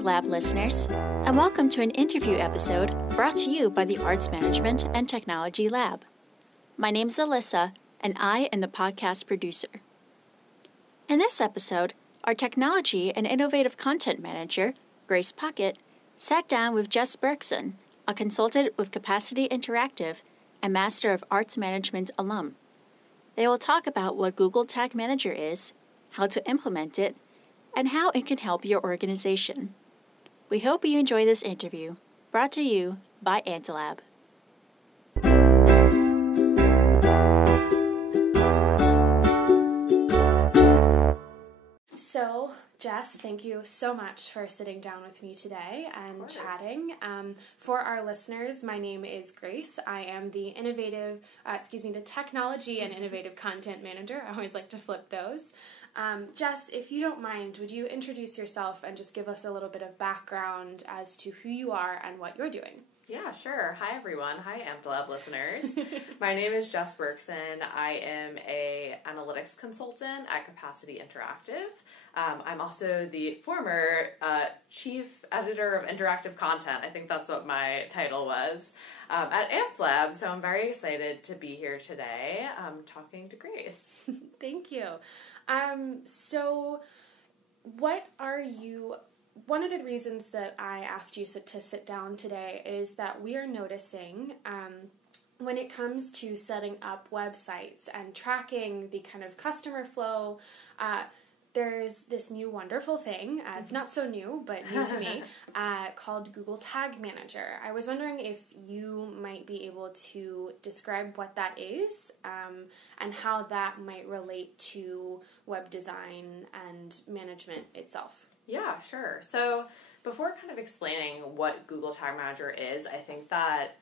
AntLab listeners, and welcome to an interview episode brought to you by the Arts Management and Technology Lab. My name is Alyssa, and I am the podcast producer. In this episode, our Technology and Innovative Content Manager, Grace Puckett, sat down with Jess Bergson, a consultant with Capacity Interactive and Master of Arts Management alum. They will talk about what Google Tag Manager is, how to implement it, and how it can help your organization. We hope you enjoy this interview, brought to you by AntLab. So, Jess, thank you so much for sitting down with me today and chatting. For our listeners, my name is Grace. I am the the Technology and Innovative Content Manager. I always like to flip those. Jess, if you don't mind, would you introduce yourself and just give us a little bit of background as to who you are and what you're doing? Yeah, sure. Hi, everyone. Hi, AmpLab listeners. My name is Jess Bergson. I am an analytics consultant at Capacity Interactive. I'm also the former chief editor of interactive content. I think that's what my title was at AmpLab. So I'm very excited to be here today talking to Grace. Thank you. So what are you... One of the reasons that I asked you to sit down today is that we are noticing when it comes to setting up websites and tracking the kind of customer flow, there's this new wonderful thing, it's not so new, but new to me, called Google Tag Manager. I was wondering if you might be able to describe what that is and how that might relate to web design and management itself. Yeah, sure. So before kind of explaining what Google Tag Manager is, I think that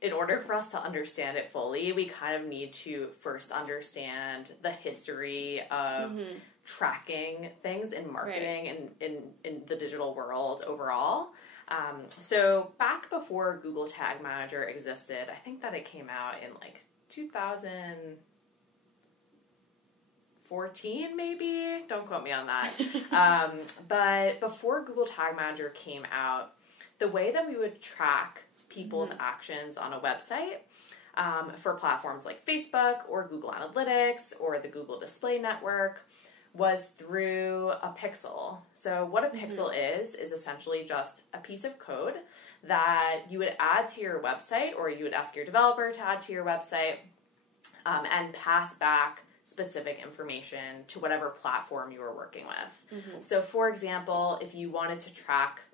in order for us to understand it fully, we kind of need to first understand the history of tracking things in marketing and in the digital world overall. So back before Google Tag Manager existed, I think that it came out in like 2014 maybe, don't quote me on that. But before Google Tag Manager came out, the way that we would track people's actions on a website for platforms like Facebook or Google Analytics or the Google Display Network was through a pixel. So what a pixel is essentially just a piece of code that you would add to your website, or you would ask your developer to add to your website and pass back specific information to whatever platform you were working with. So for example, if you wanted to track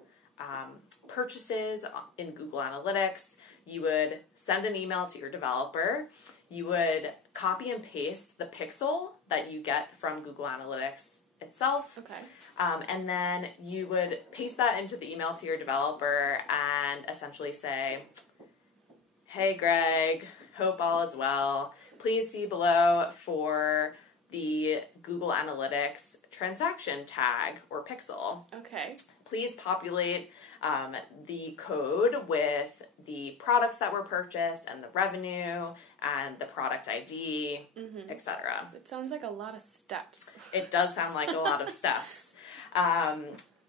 purchases in Google Analytics, you would send an email to your developer, you would copy and paste the pixel that you get from Google Analytics itself, and then you would paste that into the email to your developer and essentially say, "Hey Greg, hope all is well. Please see below for the Google Analytics transaction tag or pixel. Please populate the code with the products that were purchased and the revenue and the product ID, etc." It sounds like a lot of steps. It does sound like a lot of steps.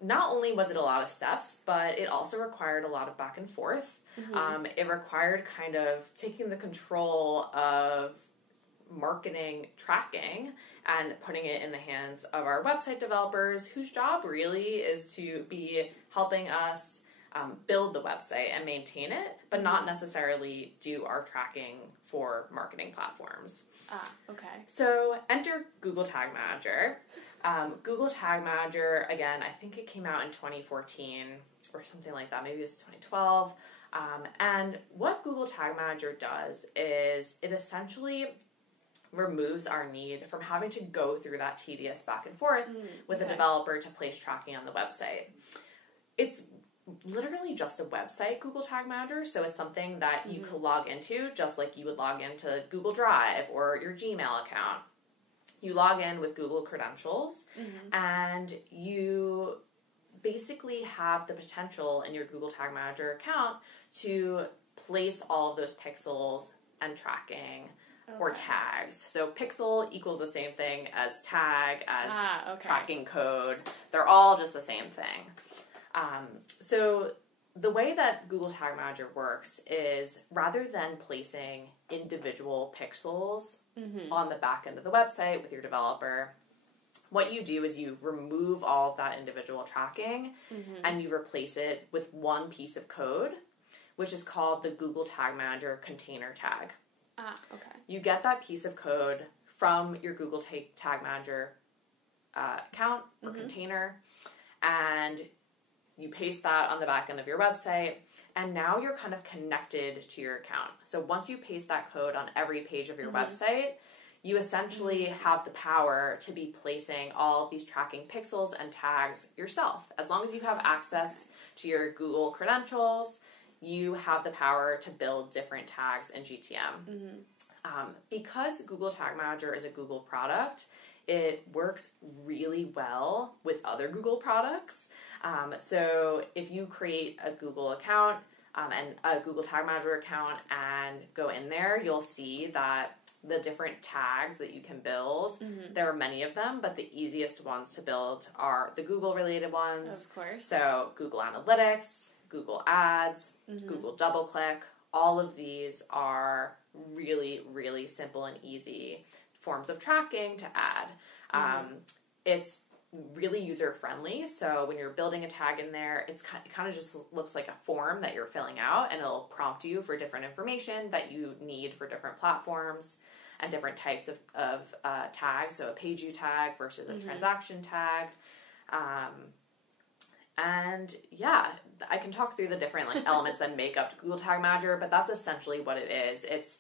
Not only was it a lot of steps, but it also required a lot of back and forth. It required kind of taking the control of marketing tracking and putting it in the hands of our website developers, whose job really is to be helping us build the website and maintain it, but not necessarily do our tracking for marketing platforms. So enter Google Tag Manager. Google Tag Manager, again, I think it came out in 2014 or something like that. Maybe it was 2012. And what Google Tag Manager does is it essentially removes our need from having to go through that tedious back and forth with a developer to place tracking on the website. It's literally just a website, Google Tag Manager, so it's something that you could log into just like you would log into Google Drive or your Gmail account. You log in with Google credentials and you basically have the potential in your Google Tag Manager account to place all of those pixels and tracking or tags. So pixel equals the same thing as tag, as tracking code. They're all just the same thing. So the way that Google Tag Manager works is rather than placing individual pixels on the back end of the website with your developer, what you do is you remove all of that individual tracking and you replace it with one piece of code, which is called the Google Tag Manager container tag. Ah, okay. You get that piece of code from your Google Tag Manager account or container, and you paste that on the back end of your website, and now you're kind of connected to your account. So once you paste that code on every page of your website, you essentially have the power to be placing all of these tracking pixels and tags yourself. As long as you have access to your Google credentials, you have the power to build different tags in GTM. Because Google Tag Manager is a Google product, it works really well with other Google products. So if you create a Google account and a Google Tag Manager account and go in there, you'll see that the different tags that you can build, there are many of them, but the easiest ones to build are the Google related ones. Of course. So Google Analytics, Google Ads, Google DoubleClick, all of these are really, really simple and easy forms of tracking to add. It's really user friendly, so when you're building a tag in there, it kind of just looks like a form that you're filling out, and it'll prompt you for different information that you need for different platforms and different types of tags, so a page view tag versus a transaction tag. And yeah, I can talk through the different elements that make up Google Tag Manager, but that's essentially what it is. It's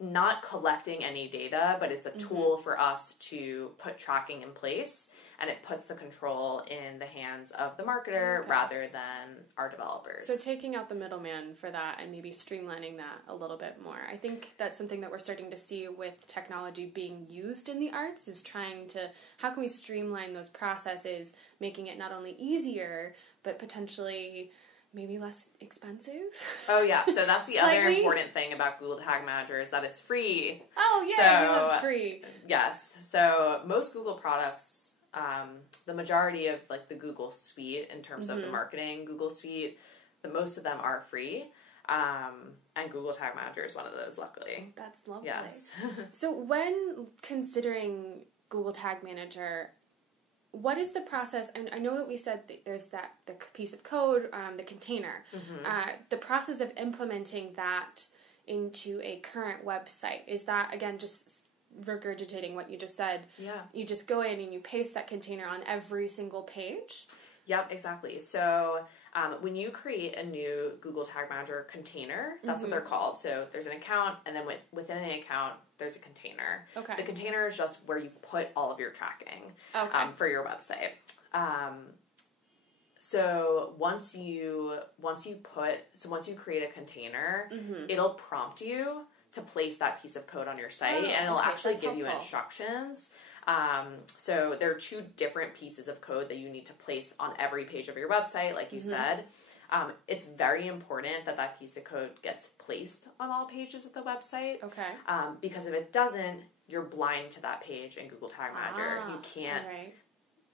not collecting any data, but it's a tool for us to put tracking in place, and it puts the control in the hands of the marketer rather than our developers. So taking out the middleman for that and maybe streamlining that a little bit more. I think that's something that we're starting to see with technology being used in the arts, is trying to, how can we streamline those processes, making it not only easier, but potentially maybe less expensive? Oh yeah, so that's the other important thing about Google Tag Manager is that it's free. Oh yeah, we love free. Yes, so most Google products, the majority of like the Google suite in terms of the marketing Google suite, most of them are free. And Google Tag Manager is one of those, luckily. That's lovely. Yes. So when considering Google Tag Manager, what is the process? And I know that we said that there's the piece of code, the container. The process of implementing that into a current website, is that, again, just regurgitating what you just said? Yeah. You just go in and you paste that container on every single page? Yep, exactly. So when you create a new Google Tag Manager container, that's what they're called. So there's an account, and then within an account, there's a container. Okay. The container is just where you put all of your tracking for your website. So once you create a container, it'll prompt you to place that piece of code on your site, and it'll actually give you instructions. So there are two different pieces of code that you need to place on every page of your website, like you said. It's very important that that piece of code gets placed on all pages of the website. Okay. Because if it doesn't, you're blind to that page in Google Tag Manager. You can't,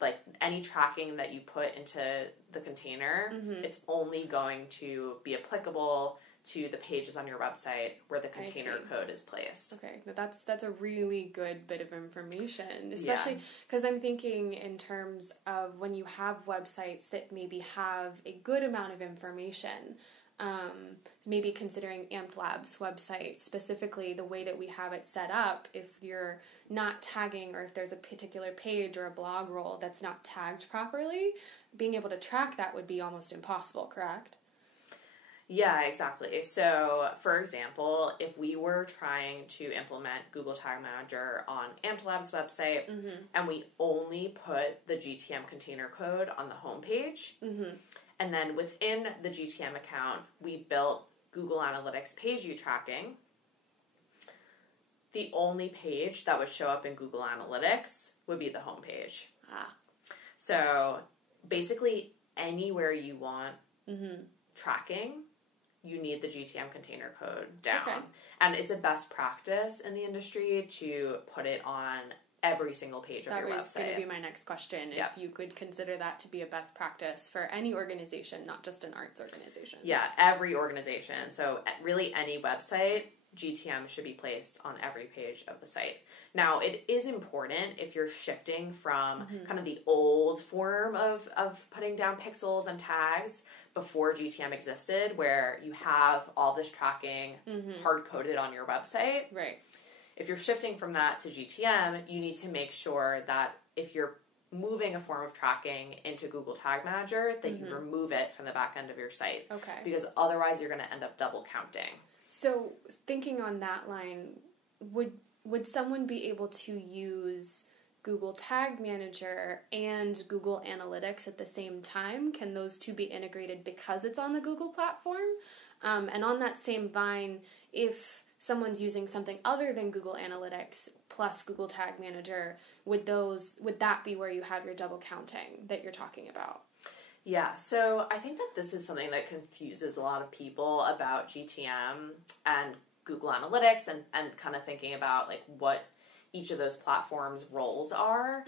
like, any tracking that you put into the container, it's only going to be applicable to the pages on your website where the container code is placed. Okay, that's a really good bit of information, especially because I'm thinking in terms of when you have websites that maybe have a good amount of information, maybe considering Amped Lab's website, specifically the way that we have it set up, if you're not tagging, or if there's a particular page or a blog roll that's not tagged properly, being able to track that would be almost impossible, correct? Yeah, exactly. So, for example, if we were trying to implement Google Tag Manager on Amped Lab's website, and we only put the GTM container code on the homepage, and then within the GTM account, we built Google Analytics page view tracking, the only page that would show up in Google Analytics would be the homepage. So, basically, anywhere you want tracking, you need the GTM container code down. Okay. And it's a best practice in the industry to put it on every single page of your website. That was going to be my next question. If you could consider that to be a best practice for any organization, not just an arts organization. Yeah, every organization. So really any website, GTM should be placed on every page of the site. Now, it is important if you're shifting from kind of the old form of putting down pixels and tags before GTM existed, where you have all this tracking hard-coded on your website. Right. If you're shifting from that to GTM, you need to make sure that if you're moving a form of tracking into Google Tag Manager, that you remove it from the back end of your site. Okay. Because otherwise you're going to end up double counting. So thinking on that line, would someone be able to use Google Tag Manager and Google Analytics at the same time? Can those two be integrated because it's on the Google platform? And on that same vine, if someone's using something other than Google Analytics plus Google Tag Manager, would that be where you have your double counting that you're talking about? Yeah, so I think that this is something that confuses a lot of people about GTM and Google Analytics and kind of thinking about like what each of those platforms' roles are.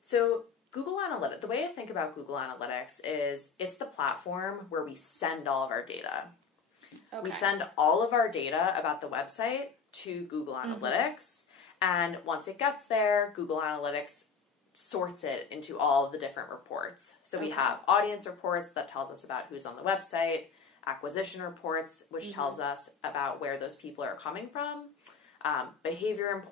So Google Analytics, the way I think about Google Analytics is it's the platform where we send all of our data. Okay. We send all of our data about the website to Google Analytics, and once it gets there, Google Analytics sorts it into all of the different reports. So we have audience reports that tells us about who's on the website, acquisition reports, which tells us about where those people are coming from, behavior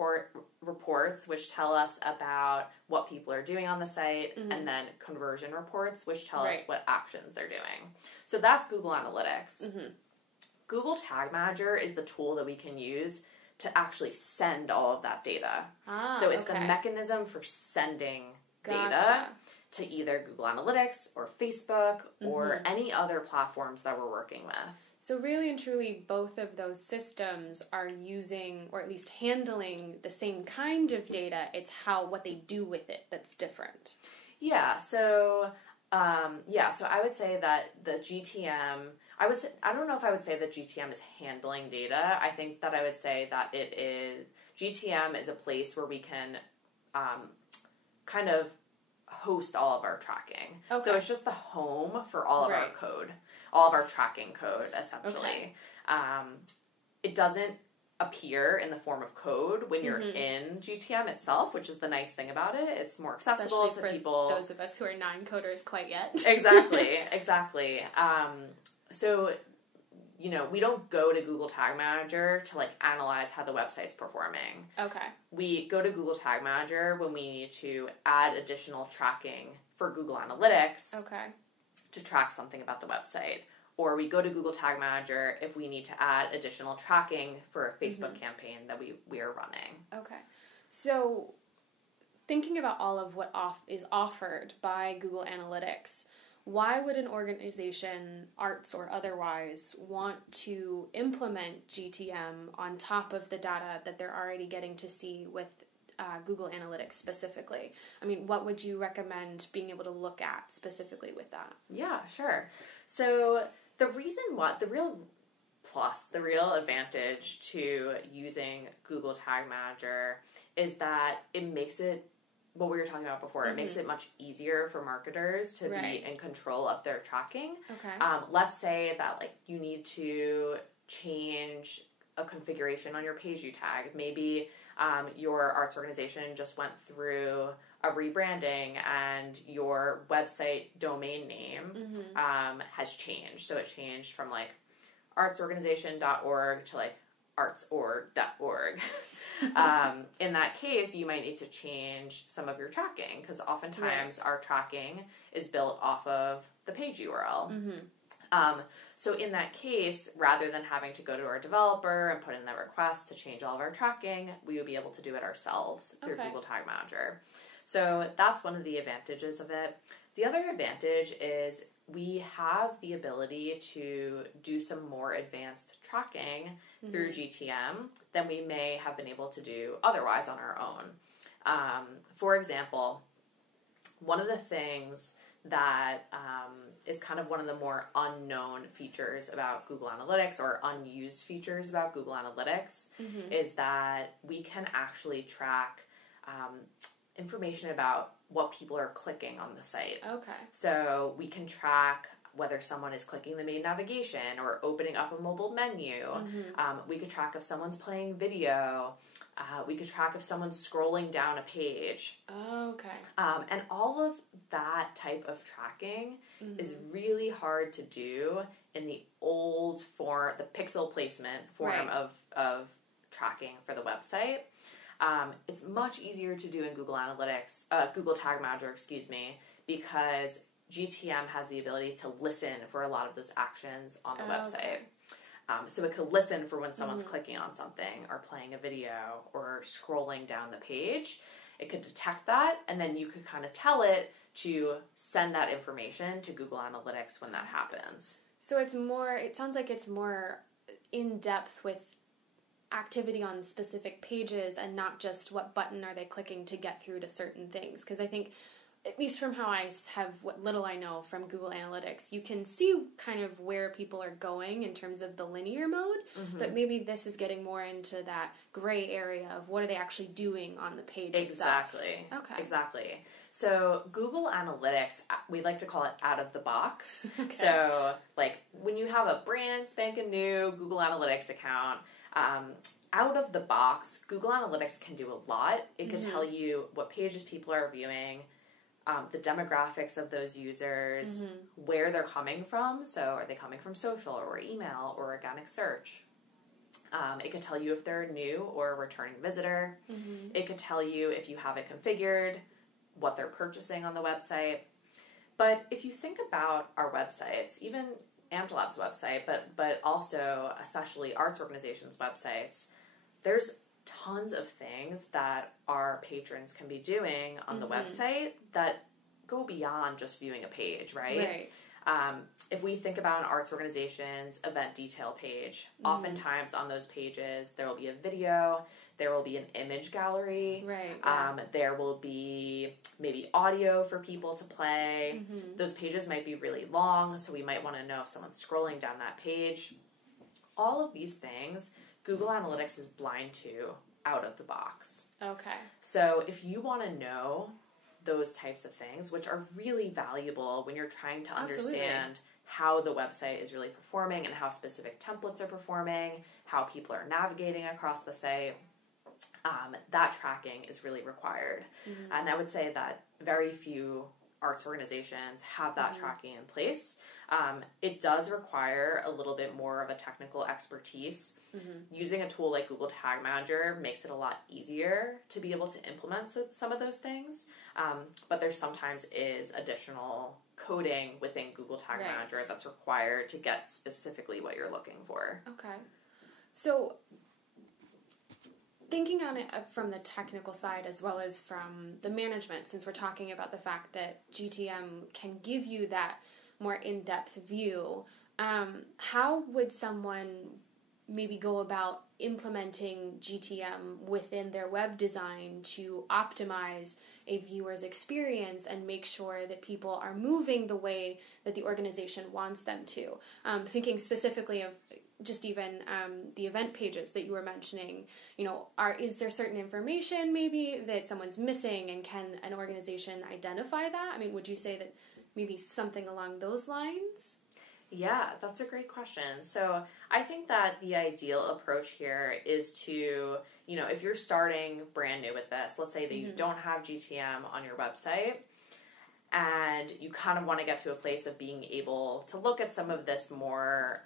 reports, which tell us about what people are doing on the site, and then conversion reports, which tell us what actions they're doing. So that's Google Analytics. Google Tag Manager is the tool that we can use to actually send all of that data. So it's the mechanism for sending data to either Google Analytics or Facebook or any other platforms that we're working with. So really and truly, both of those systems are using, or at least handling, the same kind of data. It's what they do with it that's different. Yeah, so I would say that the GTM, I don't know if I would say that GTM is handling data. I think that I would say that GTM is a place where we can kind of host all of our tracking. Okay. So it's just the home for all of our code, all of our tracking code, essentially. Okay. It doesn't appear in the form of code when you're in GTM itself, which is the nice thing about it. It's more accessible especially to people. Those of us who are non-coders quite yet. Exactly. So, we don't go to Google Tag Manager to analyze how the website's performing. Okay. We go to Google Tag Manager when we need to add additional tracking for Google Analytics. Okay. To track something about the website. Or we go to Google Tag Manager if we need to add additional tracking for a Facebook campaign that we are running. Okay. So thinking about all of what is offered by Google Analytics, why would an organization, arts or otherwise, want to implement GTM on top of the data that they're already getting to see with Google Analytics specifically? I mean, what would you recommend being able to look at specifically with that? Yeah, sure. So the real advantage to using Google Tag Manager is that it makes it, what we were talking about before, it makes it much easier for marketers to be in control of their tracking. Okay. Let's say that you need to change a configuration on your page view tag. Maybe your arts organization just went through a rebranding and your website domain name has changed. So it changed from artsorganization.org to artsorg.org. In that case, you might need to change some of your tracking because oftentimes our tracking is built off of the page URL. So in that case, rather than having to go to our developer and put in the request to change all of our tracking, we would be able to do it ourselves through Google Tag Manager. So that's one of the advantages of it. The other advantage is we have the ability to do some more advanced tracking through GTM than we may have been able to do otherwise on our own. For example, one of the things that is kind of one of the more unknown features about Google Analytics or unused features about Google Analytics is that we can actually track information about what people are clicking on the site. Okay. So we can track whether someone is clicking the main navigation or opening up a mobile menu. We could track if someone's playing video. We could track if someone's scrolling down a page. Oh, okay. And all of that type of tracking is really hard to do in the old form, the pixel placement form of tracking for the website. It's much easier to do in Google Analytics, Google Tag Manager, because GTM has the ability to listen for a lot of those actions on the website. So it could listen for when someone's clicking on something or playing a video or scrolling down the page. It could detect that, and then you could kind of tell it to send that information to Google Analytics when that happens. So it sounds like it's more in depth with activity on specific pages and not just what button are they clicking to get through to certain things. Because I think, at least from how I have what little I know from Google Analytics, you can see kind of where people are going in terms of the linear mode, but maybe this is getting more into that gray area of what are they actually doing on the page itself. Okay. Exactly. So Google Analytics, we like to call it out of the box. Okay. So like when you have a brand spanking new Google Analytics account, out of the box, Google Analytics can do a lot. It can tell you what pages people are viewing, the demographics of those users, where they're coming from. So are they coming from social or email or organic search? It could tell you if they're new or a returning visitor. It could tell you if you have it configured, what they're purchasing on the website. But if you think about our websites, even AmTLab's website, but also especially arts organizations' websites, there's tons of things that our patrons can be doing on the website that go beyond just viewing a page, right? If we think about an arts organization's event detail page, oftentimes on those pages there will be a video, there will be an image gallery, there will be maybe audio for people to play. Those pages might be really long, so we might want to know if someone's scrolling down that page. All of these things, Google Analytics is blind to out of the box. Okay. So if you want to know those types of things, which are really valuable when you're trying to understand how the website is really performing and how specific templates are performing, how people are navigating across the site, that tracking is really required. And I would say that very few arts organizations have that tracking in place. It does require a little bit more of a technical expertise. Using a tool like Google Tag Manager makes it a lot easier to be able to implement some of those things. But there sometimes is additional coding within Google Tag Manager that's required to get specifically what you're looking for. Okay. So thinking on it from the technical side as well as from the management, since we're talking about the fact that GTM can give you that more in-depth view, how would someone maybe go about implementing GTM within their web design to optimize a viewer's experience and make sure that people are moving the way that the organization wants them to? Thinking specifically of just even the event pages that you were mentioning, is there certain information maybe that someone's missing, and can an organization identify that? I mean, would you say that maybe something along those lines? Yeah, that's a great question. So I think that the ideal approach here is to, if you're starting brand new with this, let's say that you don't have GTM on your website, and you kind of want to get to a place of being able to look at some of this more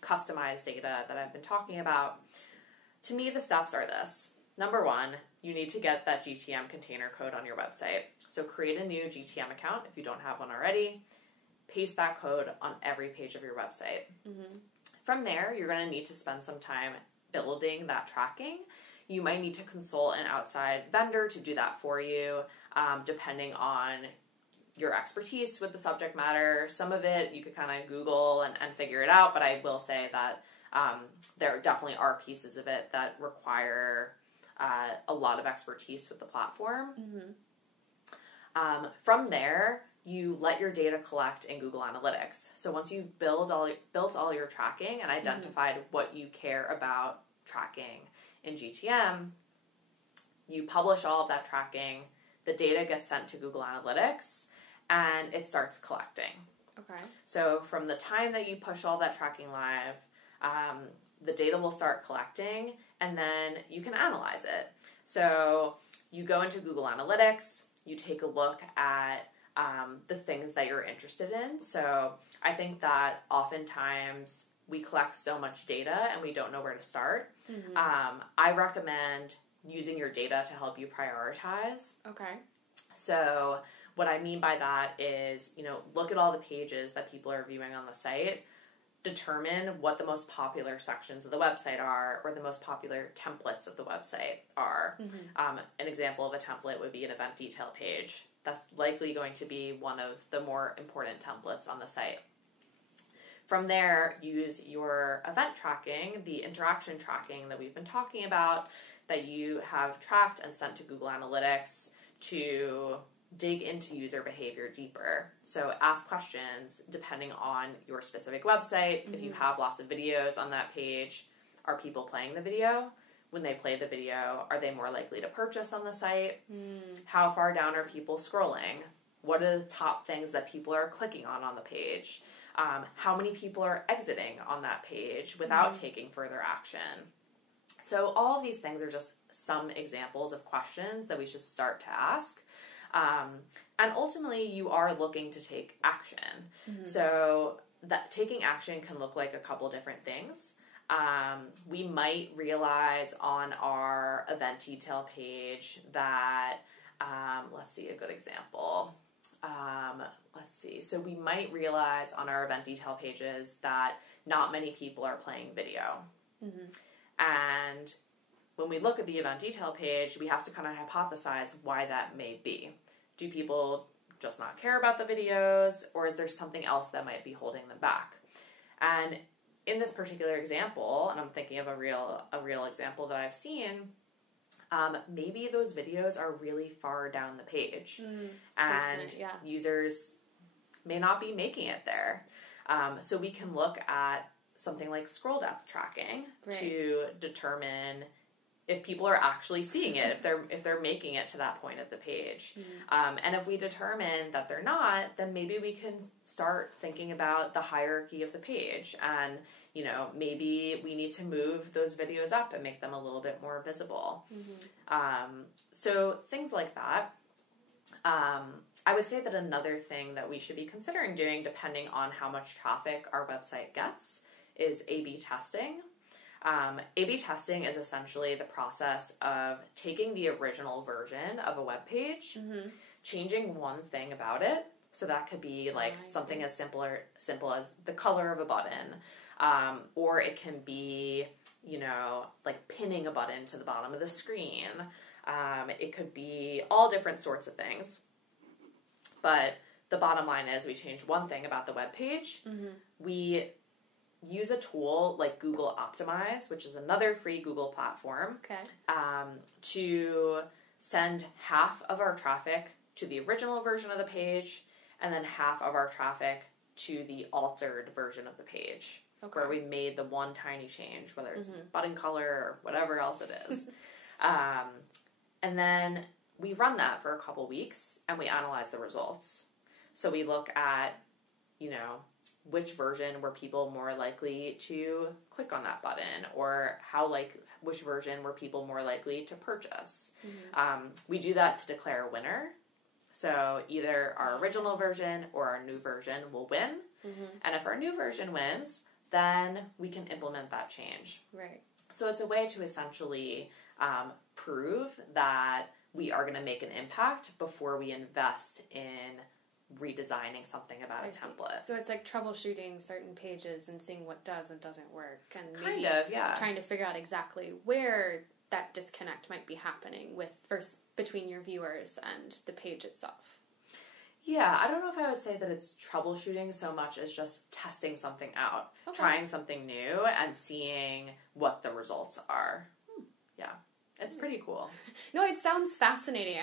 customized data that I've been talking about. To me, the steps are this. Number one, you need to get that GTM container code on your website. So create a new GTM account if you don't have one already. Paste that code on every page of your website. From there, you're going to need to spend some time building that tracking. You might need to consult an outside vendor to do that for you, depending on your expertise with the subject matter. Some of it you could kind of Google and figure it out, but I will say that there definitely are pieces of it that require a lot of expertise with the platform. From there, you let your data collect in Google Analytics. So once you've built all your tracking and identified what you care about tracking in GTM, you publish all of that tracking, the data gets sent to Google Analytics, and it starts collecting. Okay. So from the time that you push all that tracking live, the data will start collecting, and then you can analyze it. So you go into Google Analytics, you take a look at the things that you're interested in. So I think that oftentimes we collect so much data and we don't know where to start. Mm-hmm. I recommend using your data to help you prioritize. Okay. So what I mean by that is, look at all the pages that people are viewing on the site, determine what the most popular sections of the website are, or the most popular templates of the website are. Mm-hmm. An example of a template would be an event detail page. That's likely going to be one of the more important templates on the site. From there, use your event tracking, the interaction tracking that we've been talking about, that you have tracked and sent to Google Analytics to dig into user behavior deeper. So ask questions depending on your specific website. Mm-hmm. If you have lots of videos on that page, are people playing the video? When they play the video, are they more likely to purchase on the site? How far down are people scrolling? What are the top things that people are clicking on the page? How many people are exiting on that page without taking further action? So all of these things are just some examples of questions that we should start to ask. And ultimately, you are looking to take action. Mm-hmm. So that taking action can look like a couple different things. We might realize on our event detail page that, let's see, a good example. So we might realize on our event detail pages that not many people are playing video. Mm-hmm. And when we look at the event detail page, we have to kind of hypothesize why that may be. Do people just not care about the videos, or is there something else that might be holding them back? And in this particular example, and I'm thinking of a real example that I've seen, maybe those videos are really far down the page, and users may not be making it there. So we can look at something like scroll depth tracking to determine if people are actually seeing it, if they're making it to that point of the page. And if we determine that they're not, then maybe we can start thinking about the hierarchy of the page. And, maybe we need to move those videos up and make them a little bit more visible. Mm-hmm. So things like that. I would say that another thing that we should be considering doing, depending on how much traffic our website gets, is A/B testing. A/B testing is essentially the process of taking the original version of a web page, changing one thing about it. So that could be like something as simple as the color of a button, or it can be, like pinning a button to the bottom of the screen. It could be all different sorts of things. But the bottom line is we change one thing about the web page. Mm-hmm. We use a tool like Google Optimize, which is another free Google platform, to send half of our traffic to the original version of the page, and then half of our traffic to the altered version of the page, where we made the one tiny change, whether it's button color or whatever else it is. And then we run that for a couple weeks, and we analyze the results. So we look at, which version were people more likely to click on that button, or which version were people more likely to purchase. Mm-hmm. We do that to declare a winner. So either our original version or our new version will win. Mm-hmm. And if our new version wins, then we can implement that change. Right. So it's a way to essentially prove that we are going to make an impact before we invest in redesigning something about a template. So it's like troubleshooting certain pages and seeing what does and doesn't work, and maybe trying to figure out exactly where that disconnect might be happening between your viewers and the page itself. Yeah, I don't know if I would say that it's troubleshooting so much as just testing something out, trying something new and seeing what the results are. Yeah. It's pretty cool. No, it sounds fascinating.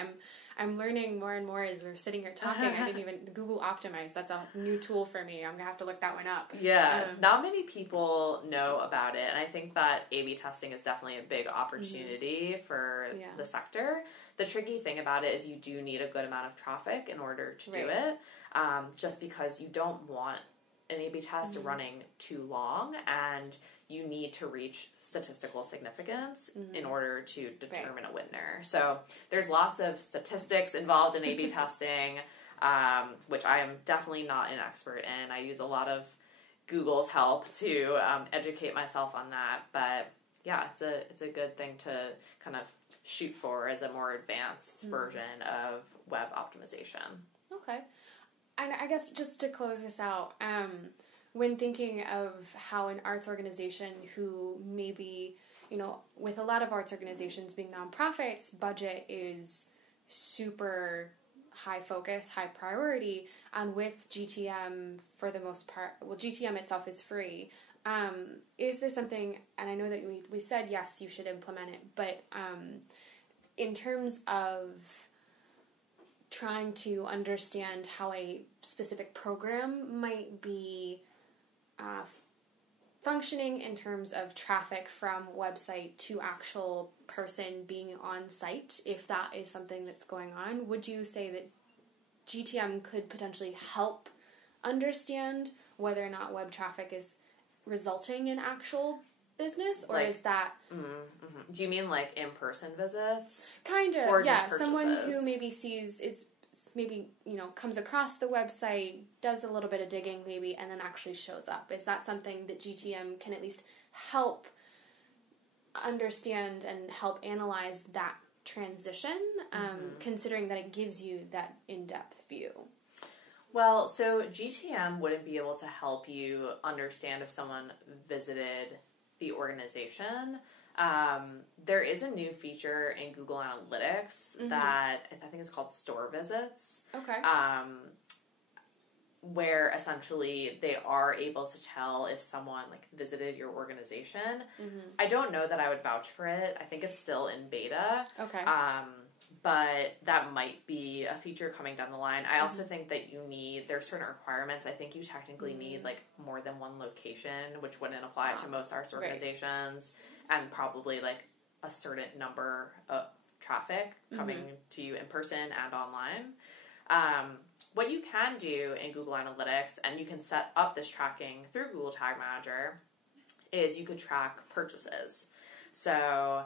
I'm learning more and more as we're sitting here talking. I didn't even Google Optimize. That's a new tool for me. I'm gonna have to look that one up. Yeah, not many people know about it, and I think that A/B testing is definitely a big opportunity for the sector. The tricky thing about it is you do need a good amount of traffic in order to do it, just because you don't want an A/B test running too long, and you need to reach statistical significance in order to determine a winner. So there's lots of statistics involved in A/B testing, which I am definitely not an expert in. I use a lot of Google's help to educate myself on that. But yeah, it's a good thing to kind of shoot for as a more advanced version of web optimization. Okay. And I guess just to close this out, when thinking of how an arts organization who maybe, with a lot of arts organizations being nonprofits, budget is super high focus, high priority, and with GTM for the most part, GTM itself is free. Is there something, and I know that we said yes, you should implement it, but in terms of trying to understand how a specific program might be functioning in terms of traffic from website to actual person being on site, if that is something that's going on, would you say that GTM could potentially help understand whether or not web traffic is resulting in actual business, or is that... Do you mean like in-person visits? Kind of, or yeah. just purchases? Someone who maybe comes across the website, does a little bit of digging maybe, and then actually shows up. Is that something that GTM can at least help understand and help analyze that transition, considering that it gives you that in-depth view? Well, so GTM wouldn't be able to help you understand if someone visited the organization. There is a new feature in Google Analytics that I think is called store visits. Okay. Where essentially they are able to tell if someone visited your organization. I don't know that I would vouch for it. I think it's still in beta. Okay. But that might be a feature coming down the line. I also think that there's certain requirements. I think you technically need more than one location, which wouldn't apply to most arts organizations, and probably a certain number of traffic coming to you in person and online. What you can do in Google Analytics, and you can set up this tracking through Google Tag Manager, is you could track purchases. So,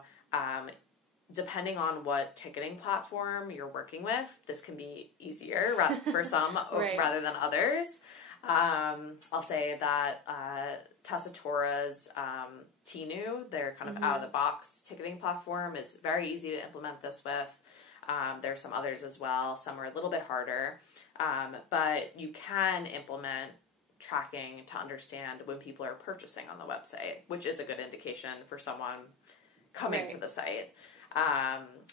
depending on what ticketing platform you're working with, this can be easier for some rather than others. I'll say that Tessitora's Tinu, their kind of out-of-the-box ticketing platform, is very easy to implement this with. There's some others as well. Some are a little bit harder. But you can implement tracking to understand when people are purchasing on the website, which is a good indication for someone coming to the site.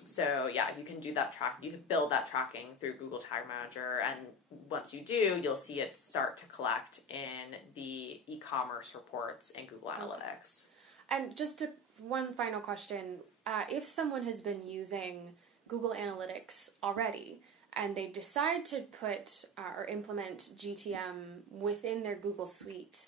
So yeah, you can do that you can build that tracking through Google Tag Manager, and once you do, you'll see it start to collect in the e-commerce reports in Google Analytics. And just one final question. If someone has been using Google Analytics already, and they decide to put or implement GTM within their Google Suite,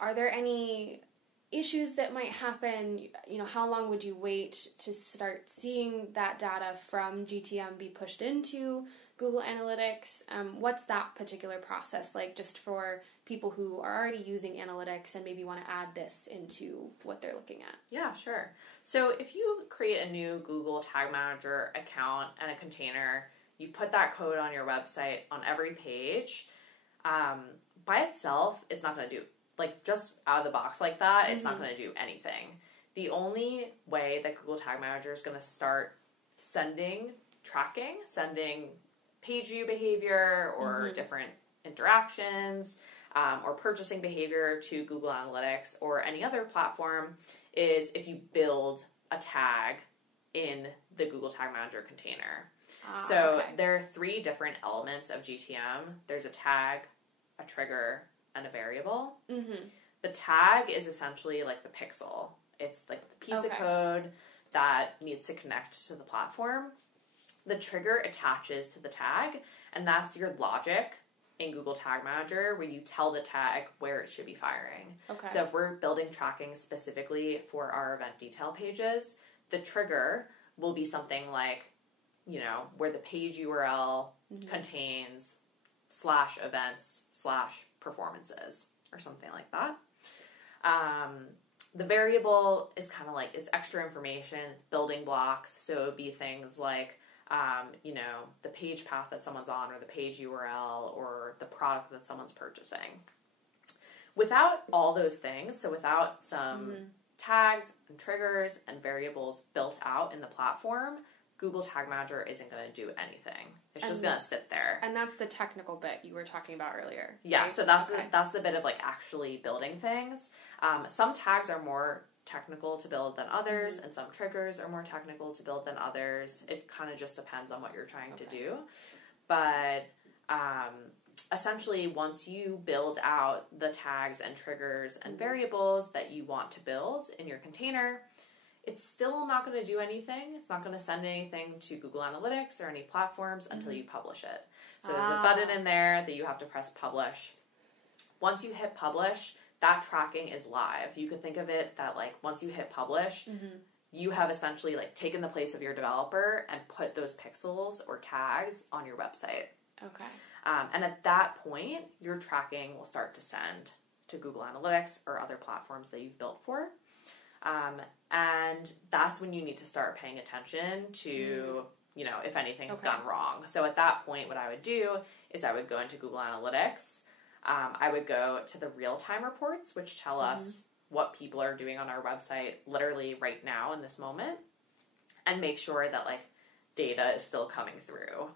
are there any issues that might happen? How long would you wait to start seeing that data from GTM be pushed into Google Analytics? What's that particular process like, just for people who are already using analytics and maybe want to add this into what they're looking at? Yeah, sure. So if you create a new Google Tag Manager account and a container, you put that code on your website on every page. By itself, it's not going to do just out of the box like that, it's not going to do anything. The only way that Google Tag Manager is going to start sending page view behavior or different interactions or purchasing behavior to Google Analytics or any other platform is if you build a tag in the Google Tag Manager container. There are 3 different elements of GTM. There's a tag, a trigger, and a variable. The tag is essentially like the pixel. It's like the piece of code that needs to connect to the platform, the trigger attaches to the tag, and that's your logic in Google Tag Manager where you tell the tag where it should be firing. Okay. So if we're building tracking specifically for our event detail pages, the trigger will be something like, you know, where the page URL contains /events/performances or something like that. The variable is kind of like, it's extra information, it's building blocks. So it would be things like, you know, the page path that someone's on, or the page URL, or the product that someone's purchasing. Without all those things, so without some tags and triggers and variables built out in the platform, Google Tag Manager isn't going to do anything. It's just going to sit there. And that's the technical bit you were talking about earlier. Yeah, right? so that's the bit of like actually building things. Some tags are more technical to build than others, and some triggers are more technical to build than others. It kind of just depends on what you're trying to do. But essentially, once you build out the tags and triggers and variables that you want to build in your container, it's still not going to do anything. It's not going to send anything to Google Analytics or any platforms until you publish it. So there's a button in there that you have to press publish. Once you hit publish, that tracking is live. You could think of it that like once you hit publish, you have essentially like taken the place of your developer and put those pixels or tags on your website. Okay. And at that point, your tracking will start to send to Google Analytics or other platforms that you've built for. And that's when you need to start paying attention to, you know, if anything's gone wrong. So at that point, what I would do is I would go into Google Analytics. I would go to the real-time reports, which tell us what people are doing on our website literally right now in this moment, and make sure that like data is still coming through.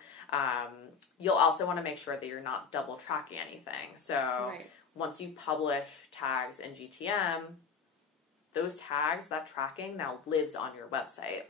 You'll also want to make sure that you're not double tracking anything. So once you publish tags in GTM, those tags, that tracking now lives on your website.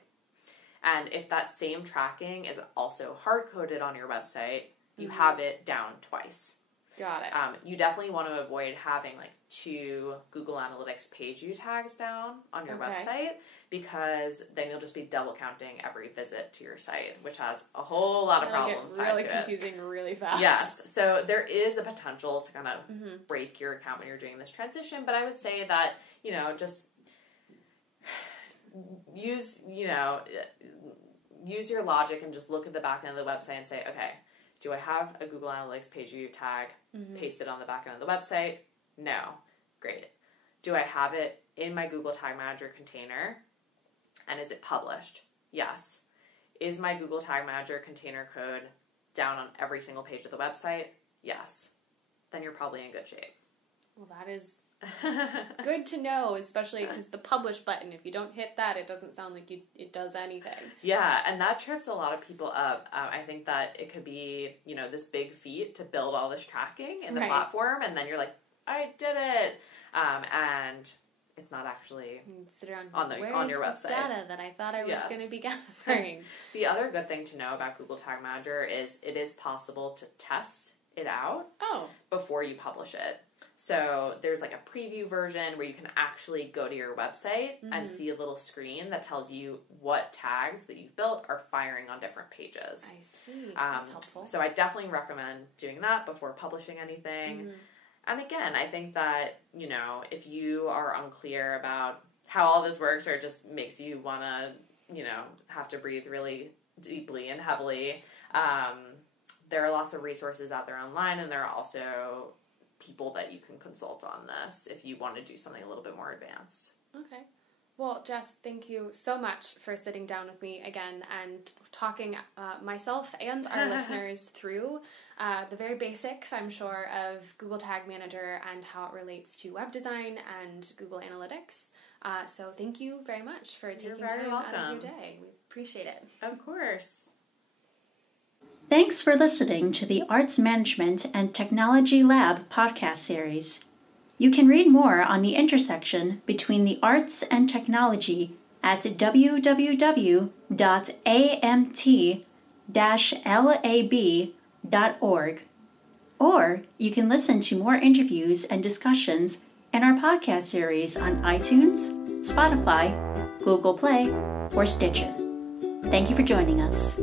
And if that same tracking is also hard-coded on your website, you have it down twice. Got it. You definitely want to avoid having like 2 Google Analytics page view tags down on your website, because then you'll just be double counting every visit to your site, which has a whole lot of problems tied to it. Really confusing really fast. Yes. So there is a potential to kind of break your account when you're doing this transition, but I would say that, you know, just use your logic and just look at the back end of the website and say, okay, do I have a Google Analytics page view tag pasted on the back end of the website? No. Great. Do I have it in my Google Tag Manager container? And is it published? Yes. Is my Google Tag Manager container code down on every single page of the website? Yes. Then you're probably in good shape. Well, that is good to know, especially because the publish button, if you don't hit that, it doesn't sound like it does anything. Yeah, and that trips a lot of people up. I think that it could be, you know, this big feat to build all this tracking in the platform, and then you're like, I did it. And it's not actually sit around on your website. Data that I thought I was going to be gathering. The other good thing to know about Google Tag Manager is it is possible to test it out before you publish it. So there's like a preview version where you can actually go to your website and see a little screen that tells you what tags that you've built are firing on different pages. I see. That's helpful. So I definitely recommend doing that before publishing anything. And again, I think that, you know, if you are unclear about how all this works, or it just makes you want to, you know, have to breathe really deeply and heavily, there are lots of resources out there online, and there are also people that you can consult on this if you want to do something a little bit more advanced. Okay. Well, Jess, thank you so much for sitting down with me again and talking myself and our listeners through the very basics, I'm sure, of Google Tag Manager and how it relates to web design and Google Analytics. So thank you very much for taking time out of your day. We appreciate it. Of course. Thanks for listening to the Arts Management and Technology Lab podcast series. You can read more on the intersection between the arts and technology at www.amt-lab.org, or you can listen to more interviews and discussions in our podcast series on iTunes, Spotify, Google Play, or Stitcher. Thank you for joining us.